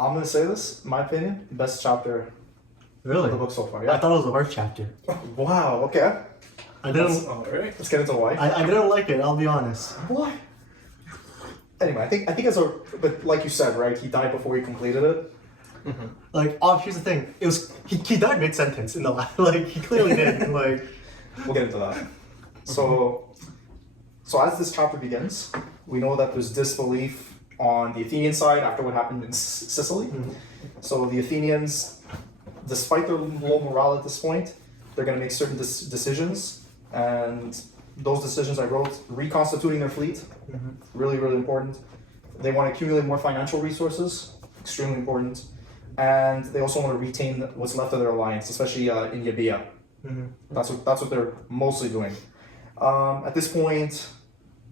I'm gonna say this, in my opinion, best chapter Really? of the book so far. Yeah. I thought it was the worst chapter. Wow. Okay. I didn't. Alright. Let's get into why. I didn't like it. I'll be honest. Why? Anyway, I think but like you said, right? He died before he completed it. Mm-hmm. Like, oh, here's the thing. It was he died mid sentence in the last. Like, he clearly did. Like, we'll get into that. So as this chapter begins, we know that there's disbelief on the Athenian side after what happened in Sicily. Mm-hmm. So the Athenians, despite their low morale at this point, they're going to make certain decisions, and those decisions I wrote: reconstituting their fleet, really, really important. They want to accumulate more financial resources, extremely important, and they also want to retain what's left of their alliance, especially in Euboea. That's what they're mostly doing. At this point,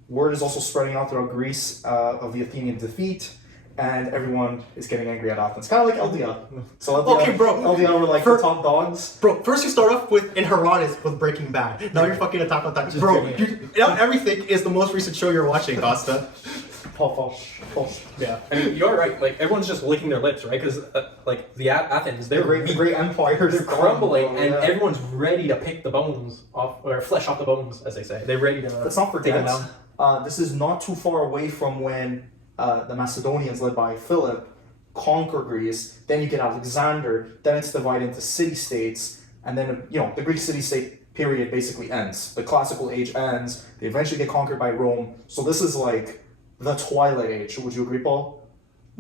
word is also spreading out throughout Greece of the Athenian defeat, and everyone is getting angry at Athens. Kind of like LDL. So LDL, okay, bro. LDL were like the top dogs. Bro, first you start off with in Herodotus with Breaking Bad. Now you're fucking Attack on Titan. Bro, now everything is the most recent show you're watching, Costa. Paul. Yeah, I mean, you're right. Like, everyone's just licking their lips, right? Because like the Athens, they're The great empire, they're crumbling, and yeah. everyone's ready to pick the bones off, or flesh off the bones, as they say. They're ready to. Let's not take forget, them down. this is not too far away from when the Macedonians, led by Philip, conquer Greece. Then you get Alexander. Then it's divided into city-states, and then the Greek city-state period basically ends. The classical age ends. They eventually get conquered by Rome. So this is like the twilight age. Would you agree, Paul?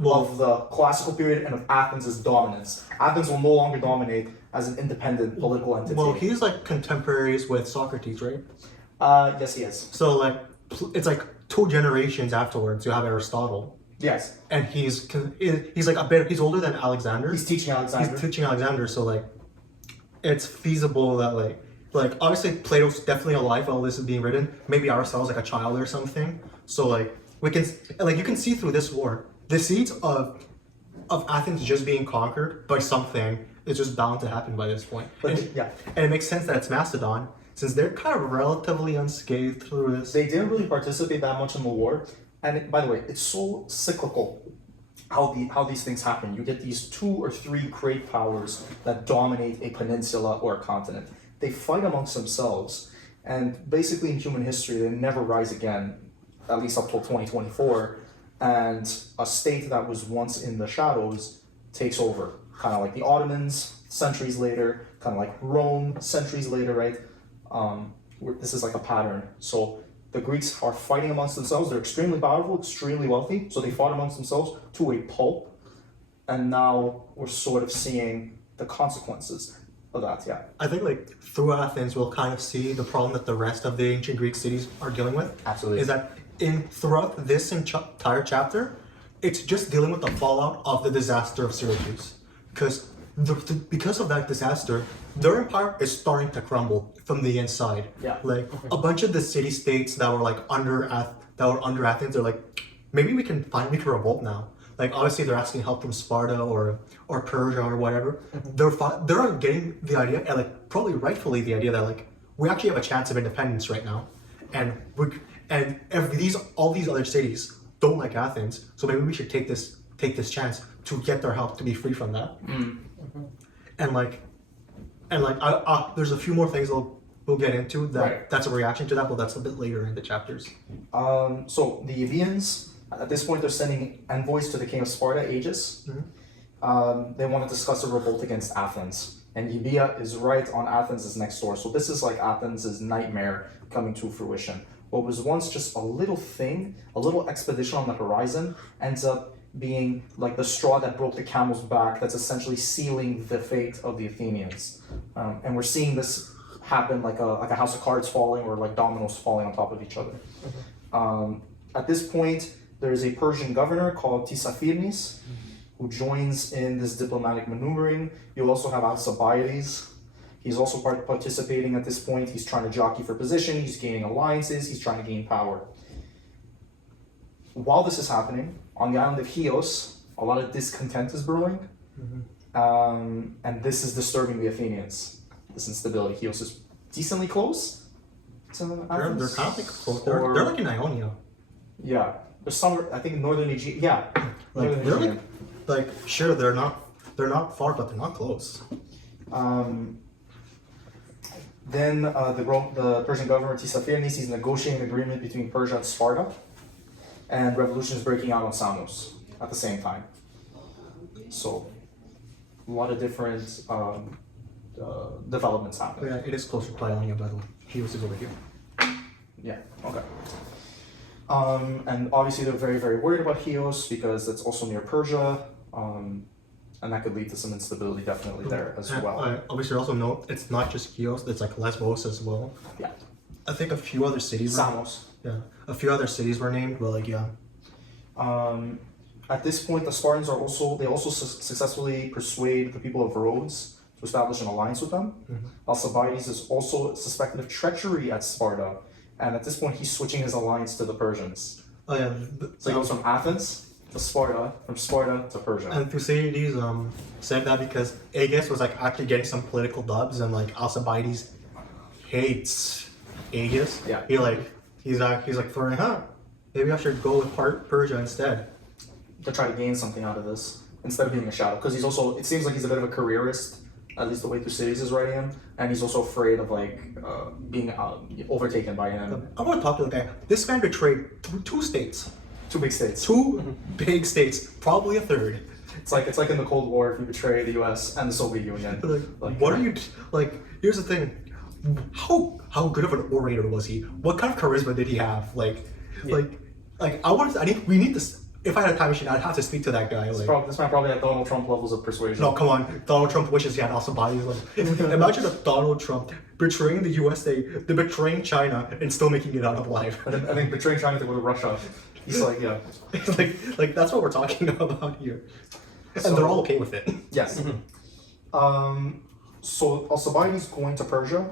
Of the classical period and of Athens' dominance. Athens will no longer dominate as an independent political entity. Well, he's like contemporaries with Socrates, right? Yes, he is. So like, it's like 2 generations afterwards. You have Aristotle, Yes. and he's like a bit. He's older than Alexander. He's teaching Alexander. He's teaching Alexander, so like, it's feasible that like obviously Plato's definitely alive while this is being written. Maybe Aristotle's like a child or something. So like you can see through this war, the seeds of Athens just being conquered by something is just bound to happen by this point. And it makes sense that it's Macedon, since they're kind of relatively unscathed through this. They didn't really participate that much in the war, and by the way, it's so cyclical how these things happen. You get these 2 or 3 great powers that dominate a peninsula or a continent. They fight amongst themselves, and basically in human history, they never rise again, at least up till 2024. And a state that was once in the shadows takes over, kind of like the Ottomans centuries later, kind of like Rome centuries later, right? This is like a pattern. So the Greeks are fighting amongst themselves. They're extremely powerful, extremely wealthy. So they fought amongst themselves to a pulp. And now we're sort of seeing the consequences of that, yeah. I think like through Athens, we'll kind of see the problem that the rest of the ancient Greek cities are dealing with. Absolutely. Is that throughout this entire chapter, it's just dealing with the fallout of the disaster of Syracuse. Because of that disaster, their empire is starting to crumble from the inside. Yeah. Like a bunch of the city-states that were like under Athens, they're like, maybe we can finally revolt now. Like obviously they're asking help from Sparta or Persia or whatever. They're getting the idea, and like probably rightfully the idea that like we actually have a chance of independence right now, and all these other cities don't like Athens, so maybe we should take this chance to get their help to be free from that. And there's a few more things we'll get into that's a reaction to that, but that's a bit later in the chapters. So the Euboeans, at this point, they're sending envoys to the king of Sparta, Agis. They want to discuss a revolt against Athens, and Euboea is right on Athens' next door. So this is like Athens' nightmare coming to fruition. What was once just a little thing, a little expedition on the horizon, ends up being like the straw that broke the camel's back, that's essentially sealing the fate of the Athenians. And we're seeing this happen like a house of cards falling, or like dominoes falling on top of each other. At this point, there is a Persian governor called Tissaphernes who joins in this diplomatic maneuvering. You also have Alcibiades. He's also participating at this point. He's trying to jockey for position. He's gaining alliances. He's trying to gain power. While this is happening, on the island of Chios, a lot of discontent is brewing. And this is disturbing the Athenians, this instability. Chios is decently close to Athens. They're kind of like close. They're like in Ionia. Yeah. There's some, I think, northern Aegean. Yeah. Like, Northern they're Aegean. like like sure they're not far, but they're not close. Then the Persian government, Tissaphernes, is negotiating an agreement between Persia and Sparta, and revolution is breaking out on Samos at the same time. So, a lot of different developments happen. Yeah, it is closer to Ionia, by the way. Chios is over here. Yeah, okay. And obviously they're very, very worried about Chios because it's also near Persia, and that could lead to some instability definitely there as well. Obviously, also note it's not just Chios; it's like Lesbos as well. Yeah. I think a few other cities. Samos. A few other cities were named, but like yeah. At this point, the Spartans are also successfully persuade the people of Rhodes to establish an alliance with them. Alcibiades is also suspected of treachery at Sparta, and at this point, he's switching his alliance to the Persians. Oh yeah. So he goes from Athens to Sparta, from Sparta to Persia. And Thucydides said that because Agis was like actually getting some political dubs, and like Alcibiades hates Agis. Yeah. He's like throwing, maybe I should go with Persia instead. To try to gain something out of this instead of being a shadow, because it seems like he's a bit of a careerist, at least the way Thucydides is writing him, and he's also afraid of being overtaken by him. I want to talk to the guy. This man betrayed two states. Two big states. Two big states, probably a third. It's like in the Cold War if you betray the U.S. and the Soviet Union. What are you like? Here's the thing. How good of an orator was he? What kind of charisma did he have? We need this. If I had a time machine, I'd have to speak to that guy. This man probably had Donald Trump levels of persuasion. No, come on. Donald Trump wishes he had Alcibiades. Imagine if Donald Trump betraying the USA, betraying China, and still making it out alive. I think betraying China to go to Russia. He's like, yeah. like that's what we're talking about here. And they're all okay with it. Yes. So Alcibiades going to Persia,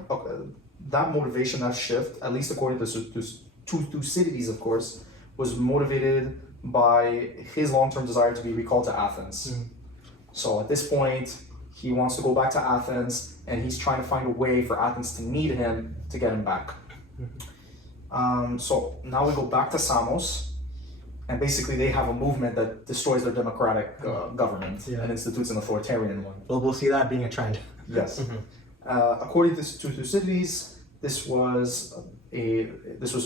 that motivation, that shift, at least according to Thucydides, of course, was motivated by his long-term desire to be recalled to Athens. So at this point, he wants to go back to Athens, and he's trying to find a way for Athens to need him to get him back. So now we go back to Samos, and basically they have a movement that destroys their democratic government and institutes an authoritarian one. Well, we'll see that being a trend. Yes. According to Thucydides, this was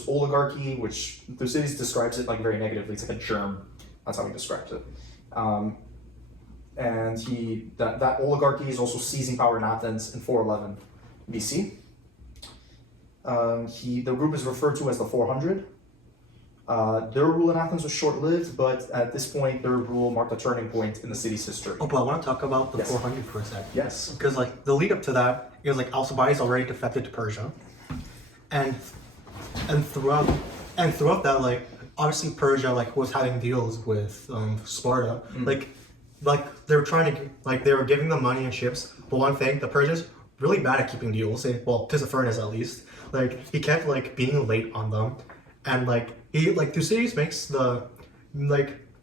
oligarchy, which Thucydides describes it like very negatively. It's like a germ. That's how he describes it. And that oligarchy is also seizing power in Athens in 411 BC. The group is referred to as the 400. Their rule in Athens was short-lived, but at this point, their rule marked a turning point in the city's history. Oh, but I want to talk about the Yes. 400 for a sec. Yes. Because the lead up to that is Alcibiades already defected to Persia, and throughout that obviously Persia was having deals with Sparta. They were trying to they were giving them money and ships. But one thing, the Persians really bad at keeping deals. Well, Tissaphernes at least. He kept being late on them, and Thucydides makes the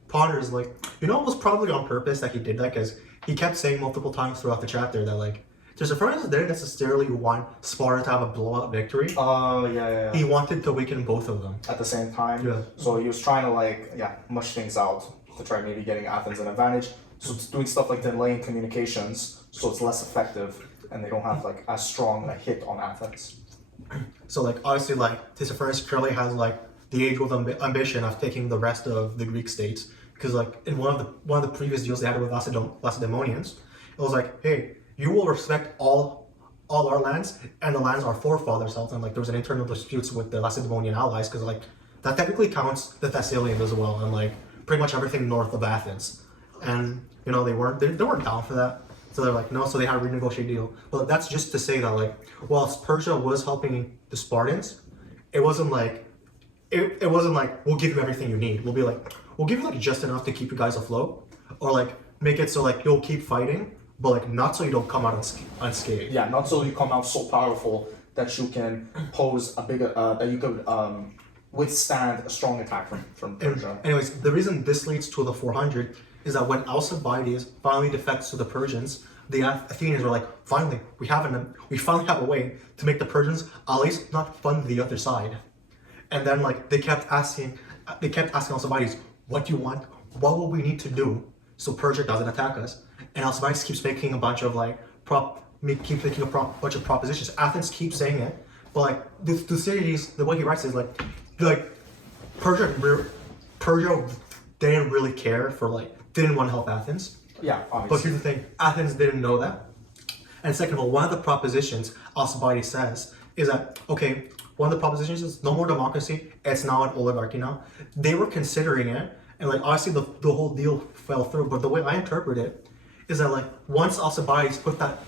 ponders it was probably on purpose that he did that, because he kept saying multiple times throughout the chapter that Tissaphernes didn't necessarily want Sparta to have a blowout victory. Oh, yeah. He wanted to weaken both of them At the same time. Yeah. So he was trying to mush things out to try maybe getting Athens an advantage. So it's doing stuff like delaying communications, so it's less effective, and they don't have as strong a hit on Athens. So obviously Tissaphernes clearly has the age-old ambition of taking the rest of the Greek states, because in one of the previous deals they had with Lacedaemonians, it was hey, you will respect all our lands, and the lands our forefathers held, and there was an internal disputes with the Lacedaemonian allies, because that technically counts the Thessalians as well, and pretty much everything north of Athens, and they weren't down for that. So they're no, so they had a renegotiated deal. But that's just to say that whilst Persia was helping the Spartans, it wasn't it wasn't we'll give you everything you need. We'll be we'll give you just enough to keep you guys afloat, or make it so you'll keep fighting, but not so you don't come out unscathed. Yeah, not so you come out so powerful that you can pose a bigger that you could withstand a strong attack from Persia. Anyways, the reason this leads to the 400 is that when Alcibiades finally defects to the Persians, the Athenians were finally, we finally have a way to make the Persians at least not fund the other side. And then they kept asking Alcibiades, what do you want? What will we need to do so Persia doesn't attack us. And Alcibiades keeps making a bunch of like bunch of propositions. Athens keeps saying it, but like Thucydides, the way he writes is like Persia didn't really care for didn't want to help Athens. Yeah, But obviously. here's the thing: Athens didn't know that. And second of all, one of the propositions Alcibiades says is that okay, one of the propositions is no more democracy. It's now an oligarchy now. They were considering it, and obviously the whole deal fell through. But the way I interpret it is that once Alcibiades put that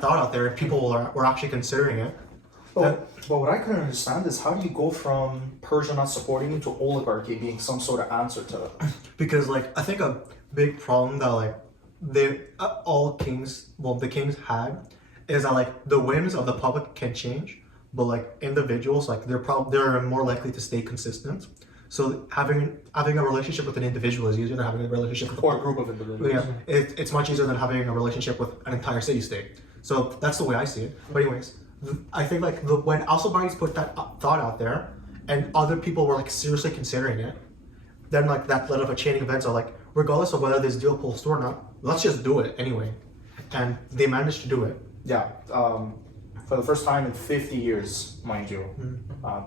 thought out there, and people were actually considering it. But what I couldn't understand is how do you go from Persia not supporting you to oligarchy being some sort of answer to it? Because I think a big problem that the kings had is that the whims of the public can change, but individuals they're more likely to stay consistent. So having a relationship with an individual is easier than having a relationship with Or a group of individuals. Yeah, it's much easier than having a relationship with an entire city-state. So that's the way I see it. But anyways, I think when Alcibiades put that thought out there, and other people were seriously considering it, then that led up a chain of events of regardless of whether this deal pulls through or not, let's just do it anyway. And they managed to do it. Yeah. For the first time in 50 years, mind you,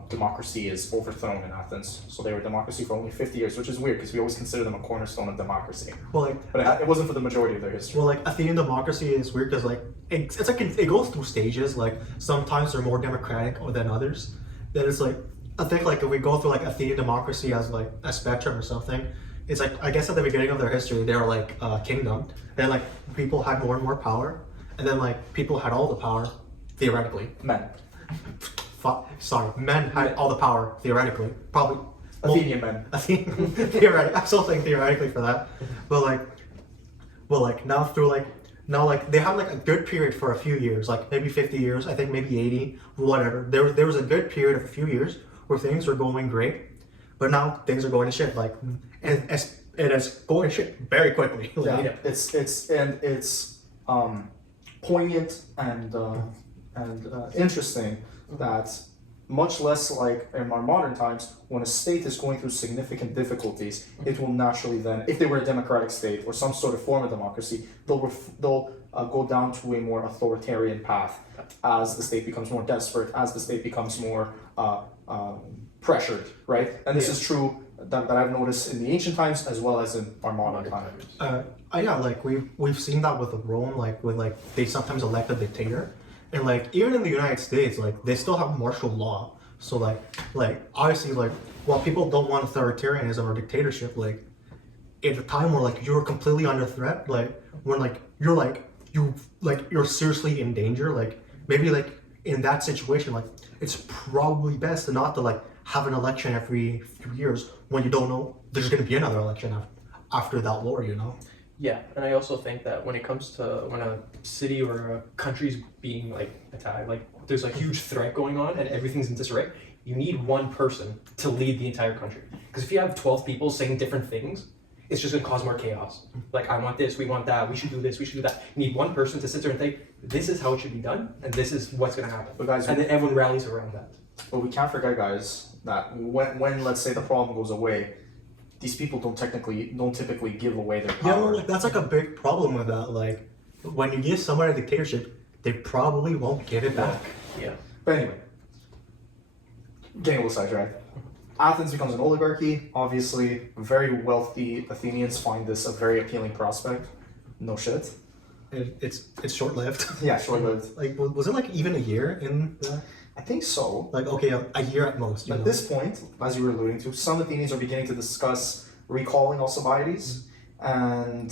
democracy is overthrown in Athens. So they were democracy for only 50 years, which is weird because we always consider them a cornerstone of democracy. Well, But it wasn't for the majority of their history. Well, Athenian democracy is weird because it goes through stages. Sometimes they're more democratic than others. Then it's I think if we go through Athenian democracy as a spectrum or something, it's I guess at the beginning of their history they were a kingdom. Then people had more and more power, and then people had all the power theoretically. Men. Men had all the power theoretically. Probably Athenian men. Theoretically, I'm still saying theoretically for that, but now they have a good period for a few years, maybe 50 years, I think maybe 80, whatever. There was a good period of a few years where things were going great, but now things are going to shit. And it is going to shit very quickly. Yeah. It's poignant and interesting that much less in our modern times, when a state is going through significant difficulties, it will naturally then, if they were a democratic state or some sort of form of democracy, they'll go down to a more authoritarian path as the state becomes more desperate, as the state becomes more pressured, right? And this is true that I've noticed in the ancient times as well as in our modern times. Yeah, we've seen that with Rome, when they sometimes elect a dictator. And even in the United States, they still have martial law. So obviously while people don't want authoritarianism or dictatorship, at a time where you're completely under threat, when you're seriously in danger, maybe in that situation, it's probably best not to have an election every few years when you don't know there's gonna be another election after that war, Yeah, and I also think that when it comes to when a city or a country's being attacked, there's a huge threat going on and everything's in disarray, you need one person to lead the entire country. Because if you have 12 people saying different things, it's just gonna cause more chaos. I want this, we want that, we should do this, we should do that. You need one person to sit there and think, this is how it should be done, and this is what's gonna happen. But guys, and then everyone rallies around that. But we can't forget, guys, that when let's say the problem goes away, these people don't typically give away their power. Yeah, that's a big problem with that. When you give someone a dictatorship, they probably won't get it back. Yeah. But anyway, getting a little sidetracked. Athens becomes an oligarchy. Obviously, very wealthy Athenians find this a very appealing prospect. No shit. It's short-lived. Yeah, short-lived. Was it even a year in the... I think so. Okay, a year at most. At this point, as you were alluding to, some Athenians are beginning to discuss recalling Alcibiades and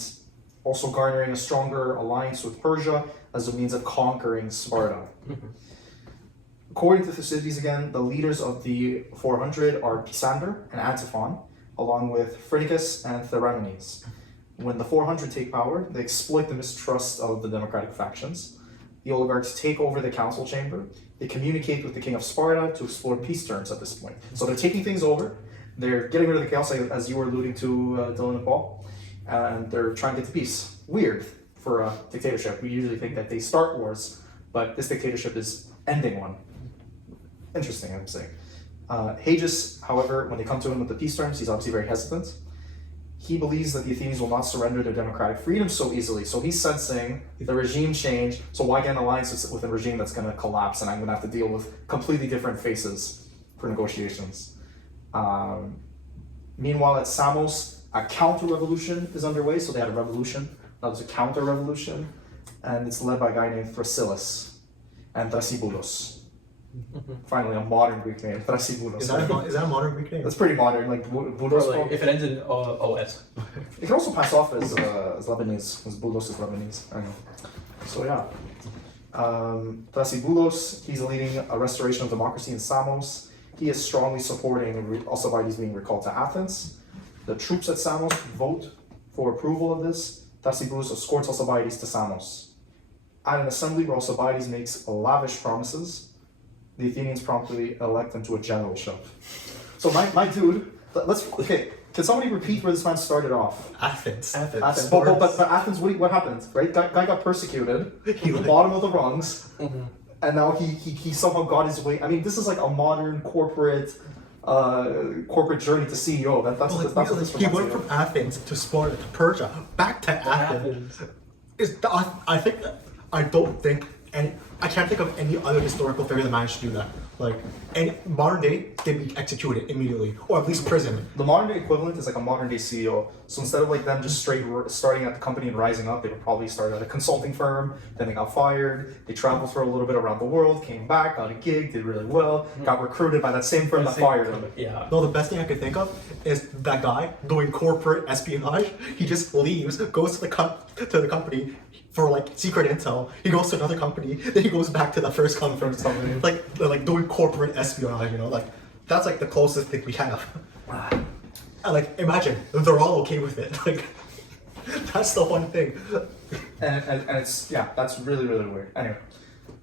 also garnering a stronger alliance with Persia as a means of conquering Sparta. According to Thucydides again, the leaders of the 400 are Pisander and Antiphon, along with Phrynichus and Theramenes. When the 400 take power, they exploit the mistrust of the democratic factions. The oligarchs take over the council chamber. They communicate with the king of Sparta to explore peace terms at this point. So they're taking things over. They're getting rid of the chaos, as you were alluding to, Dylan and Paul, and they're trying to get to peace. Weird for a dictatorship. We usually think that they start wars, but this dictatorship is ending one. Interesting, I'm saying. Hages, however, when they come to him with the peace terms, he's obviously very hesitant. he believes that the Athenians will not surrender their democratic freedoms so easily. So he's sensing the regime change. So why get an alliance with a regime that's going to collapse, and I'm going to have to deal with completely different faces for negotiations. Meanwhile, at Samos, a counter-revolution is underway. So they had a revolution. That was a counter-revolution, and it's led by a guy named Thrasyllus and Thrasybulus. Finally, a modern Greek name, Thrasybulus. Is that a modern Greek name? That's pretty modern, like Boulos. Or like, if it ends in OS. It can also pass off as Lebanese, as Boulos is Lebanese. I know. So yeah, Thrasybulus, he's leading a restoration of democracy in Samos. He is strongly supporting Alcibiades being recalled to Athens. The troops at Samos vote for approval of this. Thrasybulus escorts Alcibiades to Samos. At an assembly where Alcibiades makes lavish promises, the Athenians promptly elect him to a generalship. So my dude, can somebody repeat where this man started off? Athens. But Athens, what happened, right? Guy got persecuted, he was bottom of the rungs, and now he somehow got his way. I mean, this is like a modern corporate journey to CEO. That's what this he went from Athens to Sparta to Persia, back to Athens. I can't think of any other historical figure that managed to do that. Like, any modern day, they'd be executed immediately, or at least imprisoned. The modern day equivalent is like a modern day CEO. So instead of like them just straight starting at the company and rising up, they would probably start at a consulting firm, then they got fired, they traveled for a little bit around the world, came back, got a gig, did really well, got recruited by that same firm that fired them. Yeah. No, the best thing I could think of is that guy doing corporate espionage. He just leaves, goes to the company for like secret intel. He goes to another company, then he goes back to the first company. Like doing corporate espionage, like that's like the closest thing we have. And like imagine they're all okay with it. Like that's the one thing. And it's that's really weird. Anyway,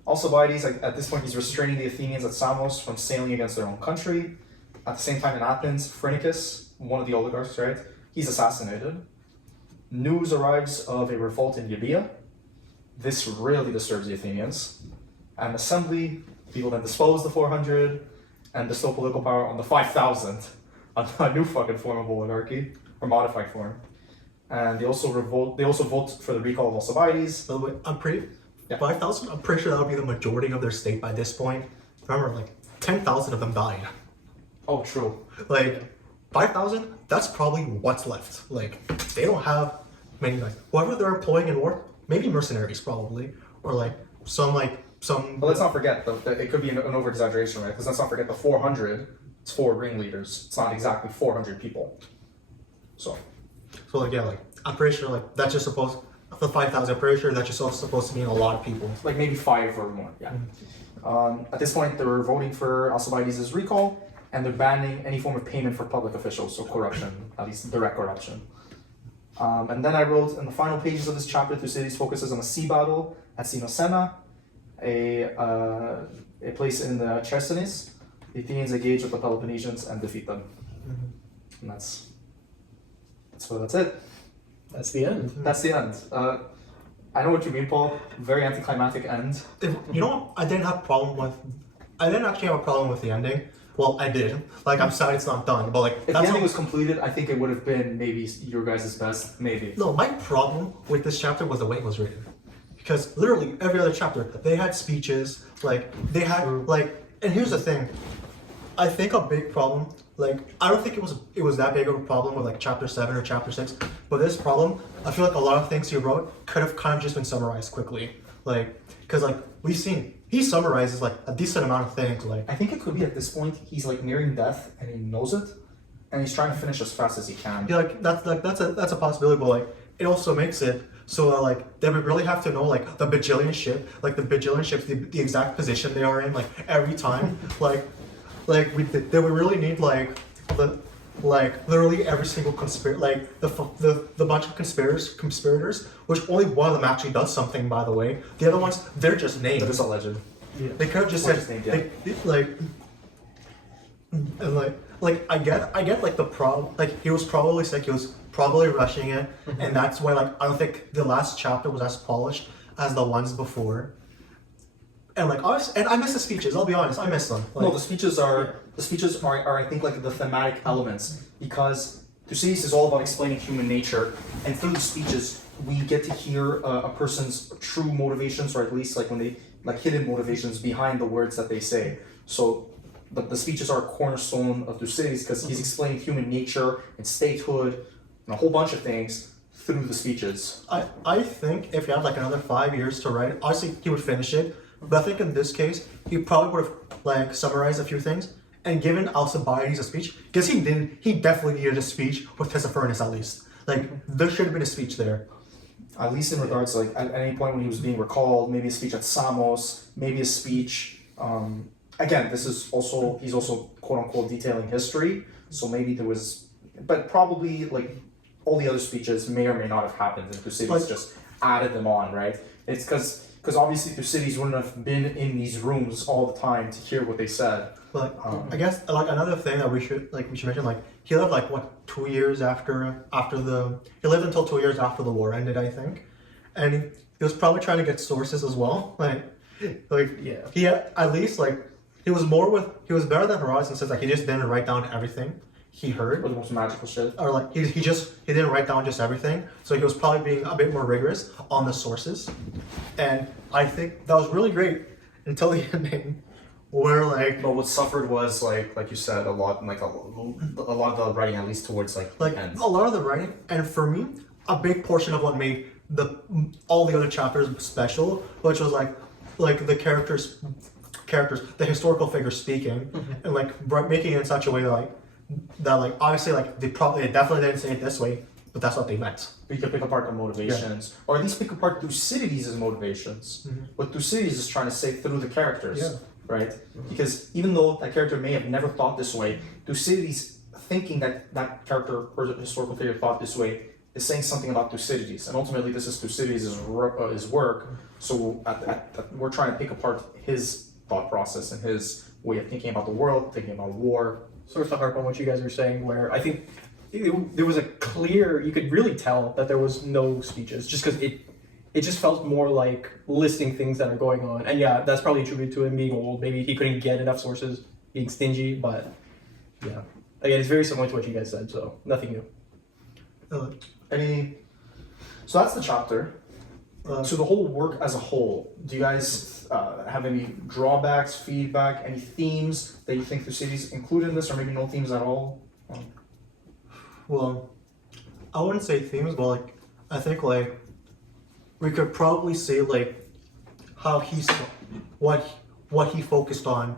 Alcibiades at this point he's restraining the Athenians at Samos from sailing against their own country. At the same time in Athens, Phrynichus, one of the oligarchs, right? He's assassinated. News arrives of a revolt in Euboea. This really disturbs the Athenians. An assembly, people then dispose the 400 and bestow political power on the 5,000, a new fucking form of oligarchy, or modified form. And they also vote for the recall of Alcibiades. By the way, 5,000. I'm pretty sure that would be the majority of their state by this point. Remember, like 10,000 of them died. Oh, true. Like 5,000. That's probably what's left. Like they don't have many. Like whoever they're employing in war, maybe mercenaries probably, or like some. But let's not forget that it could be an over exaggeration, right? Because let's not forget the 400. It's 4 ringleaders. It's not exactly 400 people. So like I'm pretty sure like that's just supposed. The 5,000, I'm pretty sure that's just supposed to mean a lot of people. Like maybe 5 or more, yeah. At this point, they're voting for Alcibiades' recall, and they're banning any form of payment for public officials, so corruption, at least direct corruption. And then I wrote in the final pages of this chapter, Thucydides focuses on a sea battle at Cynossema, a place in the Chersonese. The Athenians engage with the Peloponnesians and defeat them. And that's it. That's the end. That's the end. I know what you mean, Paul. Very anticlimactic end. You know what? I didn't actually have a problem with the ending. Well, I did. Like, I'm sad it's not done, but like... If the ending was completed, I think it would have been maybe your guys' best, maybe. No, my problem with this chapter was the way it was written. Because literally every other chapter, they had speeches, like, they had, like... And here's the thing. I think a big problem, like, I don't think it was that big of a problem with, like, chapter 7 or chapter 6. But this problem, I feel like a lot of things he wrote could have kind of just been summarized quickly. Like, because, like, he summarizes, like, a decent amount of things, like... I think it could be at this point, he's, like, nearing death, and he knows it, and he's trying to finish as fast as he can. Yeah, that's a possibility, but, like, it also makes it so that, like, they would really have to know, like, the bajillion ships, the exact position they are in, like, every time, they would really need, literally every single the bunch of conspirators, which only one of them actually does something, by the way. The other ones, they're just named. They're just alleged. Yeah. They could have just said, I get like the problem, like he was probably sick, he was probably rushing it, and that's why, like, I don't think the last chapter was as polished as the ones before. And like, and I miss the speeches. I'll be honest, I miss them. Like, no, the speeches are I think like the thematic elements, because Thucydides is all about explaining human nature, and through the speeches, we get to hear a person's true motivations, or at least like when they like hidden motivations behind the words that they say. So the speeches are a cornerstone of Thucydides because he's explaining human nature and statehood and a whole bunch of things through the speeches. I think if he had like another 5 years to write, obviously he would finish it. But I think in this case, he probably would have like summarized a few things and given Alcibiades a speech, because he definitely needed a speech with Tissaphernes at least. Like there should have been a speech there. At least in regards to like at any point when he was being recalled, maybe a speech at Samos, maybe a speech. Again, this is also he's also quote unquote detailing history, so maybe there was, but probably like all the other speeches may or may not have happened, and Thucydides just added them on, right? It's because obviously Thucydides wouldn't have been in these rooms all the time to hear what they said. But I guess like another thing that we should mention, like he lived like what 2 years after he lived until 2 years after the war ended, I think, and he was probably trying to get sources as well, like Yeah. he had, at least like he was better than Herodotus in the sense like he just didn't write down everything he heard, Or the most magical shit. or like he didn't write down just everything, so he was probably being a bit more rigorous on the sources, and I think that was really great until the ending, where like But what suffered was like you said, a lot of the writing, at least towards like like the end. a lot of the writing, and for me a big portion of what made all the other chapters special, which was like the characters, the historical figures speaking, and like making it in such a way that like obviously like they definitely didn't say it this way, but that's what they meant. We could pick apart the motivations, or at least pick apart Thucydides' motivations. What Thucydides is trying to say through the characters, right? Because even though that character may have never thought this way, Thucydides thinking that character or the historical figure thought this way is saying something about Thucydides, and ultimately this is Thucydides' his work. So we're trying to pick apart his thought process and his way of thinking about the world, thinking about war. Sort of to harp on what you guys were saying, where I think there was a clear, you could really tell that there was no speeches, just because it just felt more like listing things that are going on. And yeah, that's probably attributed to him being old. Maybe he couldn't get enough sources, being stingy, but yeah. Again, it's very similar to what you guys said, so nothing new. So that's the chapter. So the whole work as a whole, do you guys have any drawbacks, feedback, any themes that you think Thucydides included in this, or maybe no themes at all? Well, I wouldn't say themes, but like I think like we could probably say like how what he focused on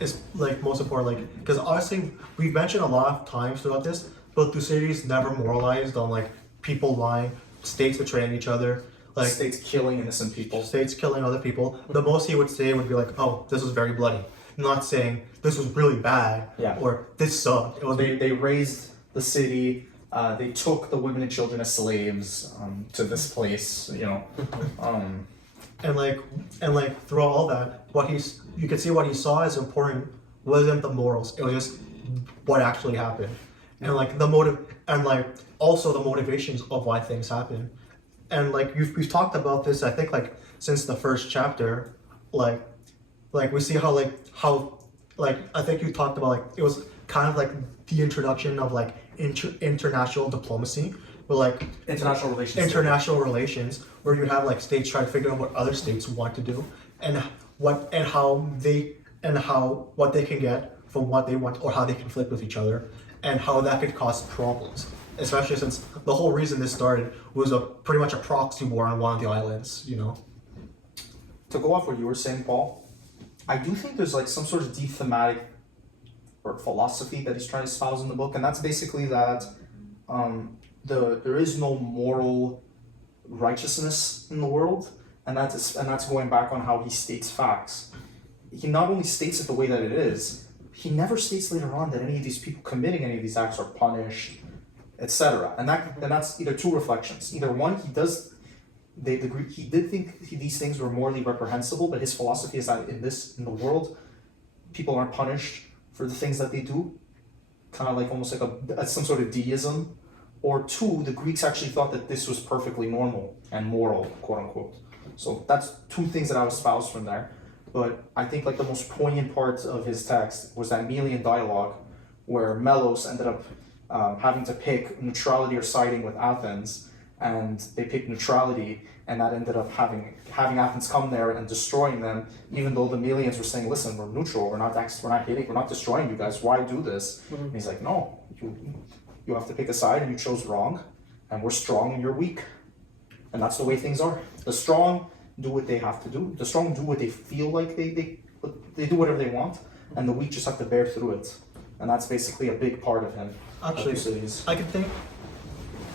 is like most important, like because honestly we've mentioned a lot of times throughout this, but Thucydides never moralized on like people lying, states betraying each other, like States killing innocent people. states killing other people. The most he would say would be like, "Oh, this was very bloody," not saying this was really bad, Yeah. or this sucked. It was They razed the city. They took the women and children as slaves to this place. You know, and like throughout all that, you could see what he saw as important wasn't the morals. It was just what actually happened, and like the motive, and like also the motivations of why things happen. And like we've talked about this, I think like since the first chapter, like we see how I think you talked about like it was kind of like the introduction of like international diplomacy, where like international relations, where you have like states try to figure out what other states want to do, and what they can get from what they want, or how they conflict with each other, and how that could cause problems. Especially since the whole reason this started was pretty much a proxy war on one of the islands, you know. to go off what you were saying, Paul, I do think there's like some sort of deep thematic or philosophy that he's trying to espouse in the book, and that's basically that there is no moral righteousness in the world, and that's going back on how he states facts. He not only states it the way that it is, he never states later on that any of these people committing any of these acts are punished, etc. And that's either two reflections. Either one, he did think these things were morally reprehensible, but his philosophy is that in the world, people aren't punished for the things that they do, kind of like almost like some sort of deism. Or two, the Greeks actually thought that this was perfectly normal and moral, quote unquote. So that's two things that I would espouse from there. But I think like the most poignant part of his text was that Melian dialogue, where Melos ended up having to pick neutrality or siding with Athens, and they picked neutrality, and that ended up having Athens come there and destroying them, even though the Melians were saying, "Listen, we're neutral. We're not hitting. We're not destroying you guys. Why do this?" And he's like, "No, you have to pick a side, and you chose wrong, and we're strong and you're weak, and that's the way things are. The strong do what they have to do. The strong do what they feel like they do whatever they want, and the weak just have to bear through it." And that's basically a big part of him. Actually, Thucydides. I can think.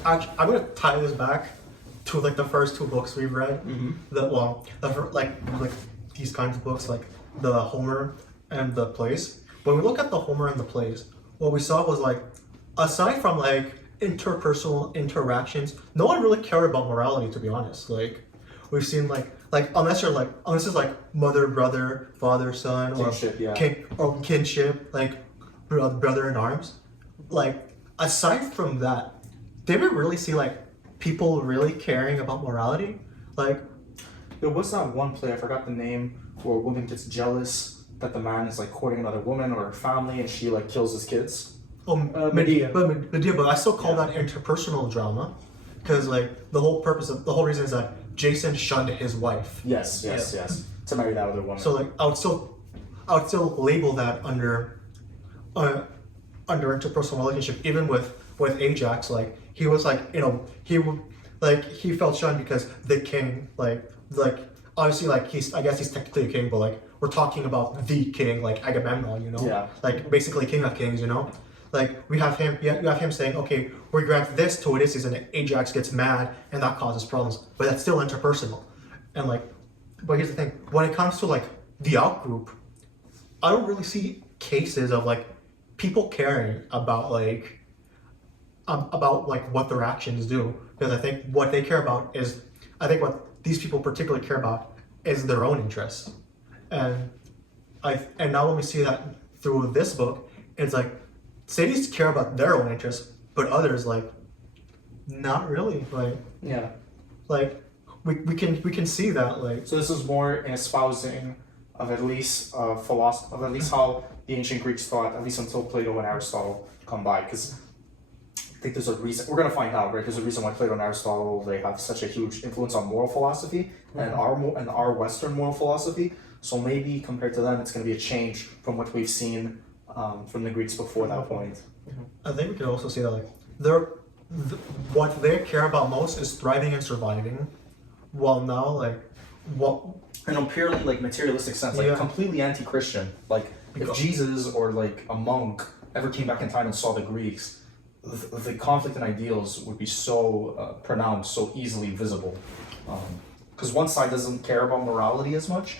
Actually, I'm gonna tie this back to like the first two books we've read. Like these kinds of books, like the Homer and the plays. When we look at the Homer and the plays, what we saw was like, aside from like interpersonal interactions, no one really cared about morality. To be honest, like we've seen unless it's like mother, brother, father, son, or Kinship, yeah. Kinship, like brother in arms. Like aside from that, did we really see like people really caring about morality? Like There was that one play, I forgot the name, where a woman gets jealous that the man is like courting another woman or her family, and she like kills his kids. Medea. But I still call Yeah. that interpersonal drama, because like the whole reason is that Jason shunned his wife. Yes, to marry that other woman. So like I would still label that under interpersonal relationship, even with Ajax. Like he was like he felt shunned because the king like obviously like I guess he's technically a king, but like we're talking about the king, like Agamemnon, Yeah. like basically king of kings, like you have him saying, okay, we grant this to Odysseus, and Ajax gets mad and that causes problems, but that's still interpersonal. And like, but here's the thing, when it comes to like the out group, I don't really see cases of like people caring about what their actions do, because I think what they care about is, what these people particularly care about is their own interests. And now when we see that through this book, it's like cities care about their own interests, but others like not really. Yeah. We can see that like. So this is more an espousing of at least philosophy, of at least how the ancient Greeks thought, at least until Plato and Aristotle come by. Because I think there's a reason, we're going to find out, right? There's a reason why Plato and Aristotle, they have such a huge influence on moral philosophy and our Western moral philosophy. So maybe compared to them, it's going to be a change from what we've seen from the Greeks before that point. I think we can also see that like what they care about most is thriving and surviving, while now like what In a purely like materialistic sense, like completely anti-Christian. Like if Jesus or like a monk ever came back in time and saw the Greeks, the conflict in ideals would be so pronounced, so easily visible. Because one side doesn't care about morality as much.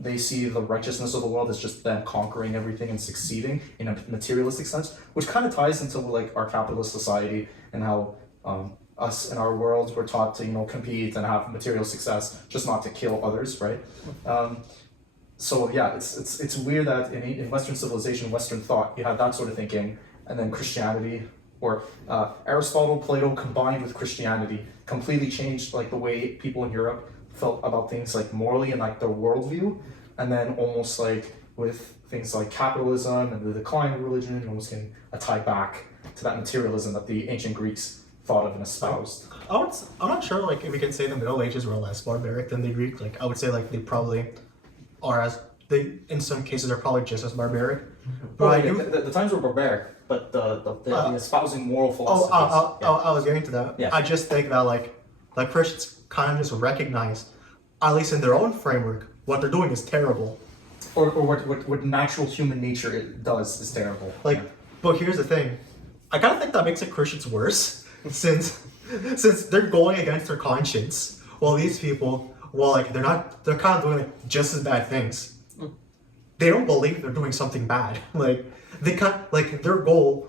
They see the righteousness of the world as just them conquering everything and succeeding in a materialistic sense, which kind of ties into like our capitalist society and how us in our worlds we're taught to compete and have material success, just not to kill others, right? So yeah, it's weird that in Western civilization, Western thought, you have that sort of thinking, and then Christianity or Aristotle, Plato combined with Christianity completely changed like the way people in Europe felt about things like morally and like their worldview, and then almost like with things like capitalism and the decline of religion, almost getting a tie back to that materialism that the ancient Greeks thought of and espoused. I'm not sure like if we can say the Middle Ages were less barbaric than the Greek. Like I would say like they probably are in some cases are probably just as barbaric. But the times were barbaric, but the espousing moral philosophies. I was getting to that. Yeah. I just think that like Christians kind of just recognize, at least in their own framework, what they're doing is terrible. Or what natural human nature does is terrible. But here's the thing, I kind of think that makes the Christians worse, since they're going against their conscience, while these people, they're kind of doing like just as bad things. They don't believe they're doing something bad. Their goal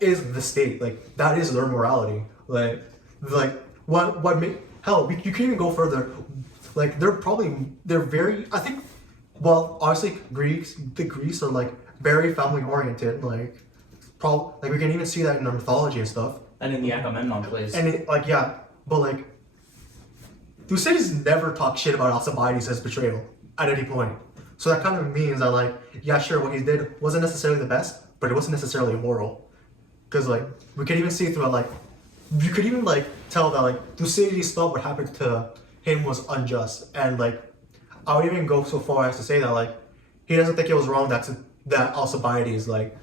is the state. Like that is their morality. You can even go further. Like they're very. I think. Well, obviously the Greeks are like very family oriented. We can even see that in their mythology and stuff. And in the Agamemnon plays. And Thucydides never talk shit about Alcibiades' betrayal at any point. So that kind of means that sure, what he did wasn't necessarily the best, but it wasn't necessarily immoral. Because like we could even see throughout like you could even like tell that like Thucydides thought what happened to him was unjust, and like I would even go so far as to say that like he doesn't think it was wrong that Alcibiades like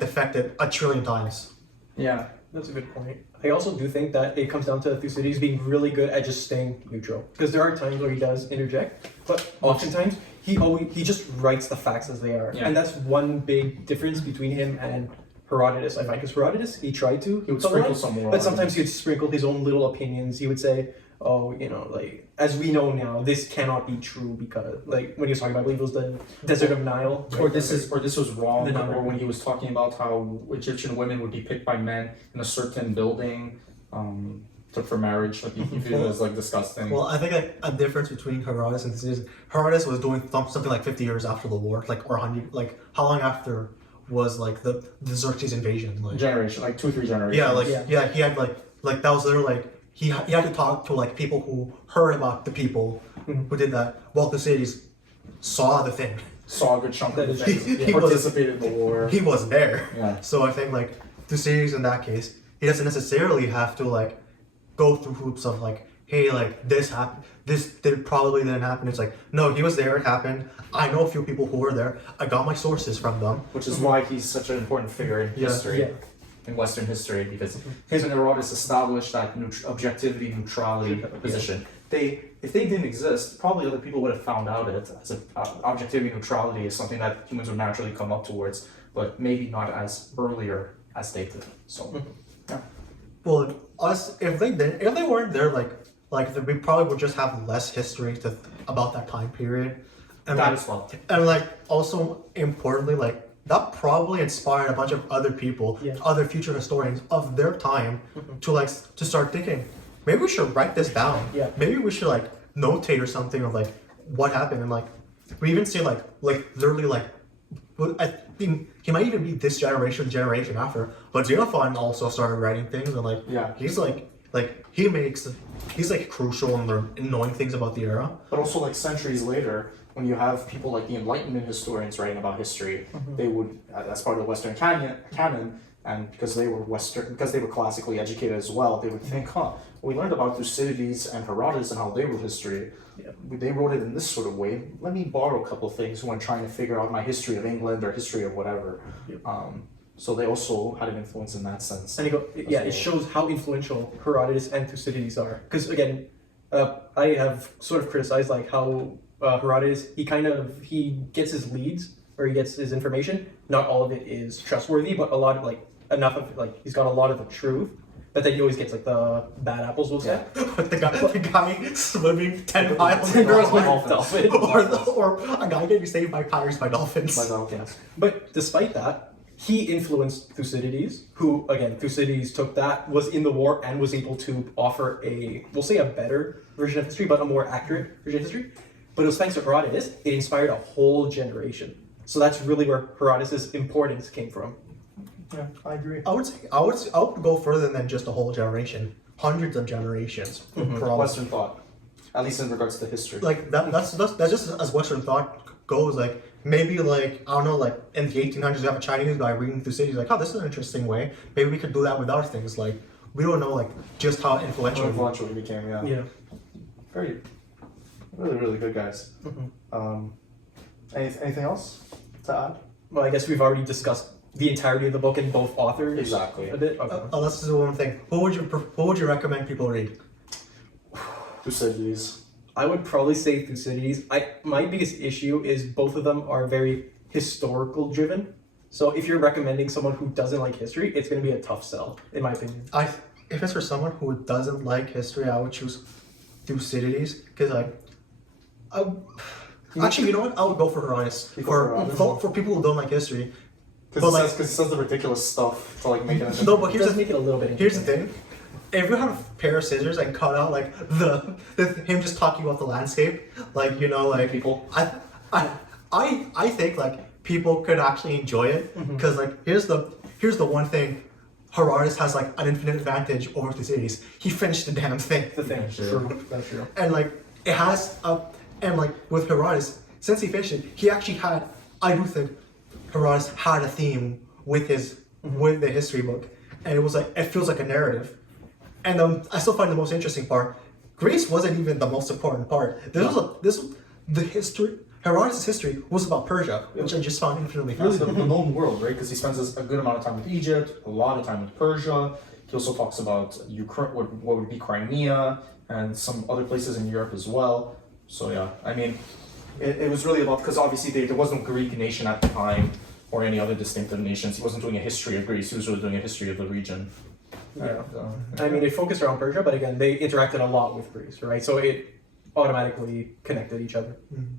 defected 1 trillion times. Yeah. That's a good point. I also do think that it comes down to Thucydides being really good at just staying neutral. Because there are times where he does interject, but oftentimes he just writes the facts as they are. Yeah. And that's one big difference between him and Herodotus, I find. Because Herodotus, he tried to. He would sprinkle some more. But sometimes he would sprinkle his own little opinions. He would say, oh, you know, like, as we know now, this cannot be true because, like, when he was talking about, I believe it was the desert of Nile. Or this was wrong, The number. or when he was talking about how Egyptian women would be picked by men in a certain building for marriage, like he viewed it as like disgusting. Well, I think like a difference between Herodotus and Thucydides. Herodotus was doing something like 50 years after the war, like or 100, like how long after was like the Xerxes invasion? Like Generation, like 2-3 generations. yeah, like Yeah. yeah, he had like that was literally like he had to talk to like people who heard about the people who did that. While Thucydides saw the thing, Saw a good chunk of the That things. is- He he was- participated in the war. he was there. Yeah. So I think like Thucydides in that case, he doesn't necessarily have to like go through hoops of like, hey, like this happened, probably didn't happen. It's like, no, he was there, it happened. I know a few people who were there. I got my sources from them. Which is why he's such an important figure in Yeah. history, Yeah. in Western history, because his and Herodotus established that objectivity, neutrality position. If they didn't exist, probably other people would have found out it as objectivity, neutrality is something that humans would naturally come up towards, but maybe not as earlier as they did. So, yeah. Well, us if they weren't there, like we probably would just have less history about that time period, and That like, as well. and like also importantly, like that probably inspired a bunch of other people, Yeah. other future historians of their time, to start thinking, maybe we should write this down. Yeah. Maybe we should like notate or something of like what happened, and like we even say like literally like. Well, I think he might even be this generation after. But Xenophon also started writing things, and like Yeah. he's like crucial in knowing things about the era. But also, like centuries later, when you have people like the Enlightenment historians writing about history, they would, as part of the Western canon, and because they were classically educated as well, they would think, we learned about Thucydides and Herodotus and how they wrote history. Yeah. They wrote it in this sort of way. Let me borrow a couple of things when trying to figure out my history of England or history of whatever. So they also had an influence in that sense. And it shows how influential Herodotus and Thucydides are. Because again, I have sort of criticized like how Herodotus he gets his leads or he gets his information. Not all of it is trustworthy, but a lot of like enough of like he's got a lot of the truth. But then he always gets like the bad apples, we'll say. the guy swimming 10 miles Ten in miles with dolphins. dolphins. or a guy getting saved by pirates by dolphins. My dolphins. But despite that, he influenced Thucydides, who again Thucydides took that, was in the war, and was able to offer we'll say a better version of history, but a more accurate version of history. But it was thanks to Herodotus, it inspired a whole generation. So that's really where Herodotus' importance came from. Yeah, I agree. I would go further than just a whole generation. Hundreds of generations. Probably. Western thought, at least in regards to history. Like that's just as Western thought goes. Like maybe like I don't know, like in the 1800s you have a Chinese guy reading Thucydides, like, oh, this is an interesting way. Maybe we could do that with other things. Like we don't know like just how influential. Influential he became, yeah. Yeah. Very, really, really good guys. Anything else to add? Well, I guess we've already discussed the entirety of the book and both authors. Exactly. A bit. Okay. Let's do one thing. Who would you recommend people read? Thucydides. I would probably say Thucydides. My biggest issue is both of them are very historical driven. So if you're recommending someone who doesn't like history, it's going to be a tough sell, in my opinion. If it's for someone who doesn't like history, I would choose Thucydides because actually, you know what? I would go for Herodotus. For people who don't like history. Because he says the ridiculous stuff to like make it. No, but It does make it a little bit here's the interesting. thing. If you have a pair of scissors and cut out like the him just talking about the landscape, like you know, like People. I think like people could actually enjoy it because like here's the one thing. Herodotus has like an infinite advantage over Thucydides. He finished the damn thing. The thing. Sure. True. That's true. And like it has and like with Herodotus, since he finished it, he actually had, I do think Herodotus had a theme with his with the history book, and it was like it feels like a narrative. And I still find the most interesting part. Greece wasn't even the most important part. The history. Herodotus' history was about Persia, which I just found infinitely Really fascinating. the known world, right? Because he spends a good amount of time with Egypt, a lot of time with Persia. He also talks about Ukraine, what would be Crimea, and some other places in Europe as well. So yeah, I mean, it was really about, because obviously there was no Greek nation at the time or any other distinctive nations. He wasn't doing a history of Greece. He was really doing a history of the region. Yeah. So, I mean, it focused around Persia, but again, they interacted a lot with Greece, right? So it automatically connected each other. Mhm.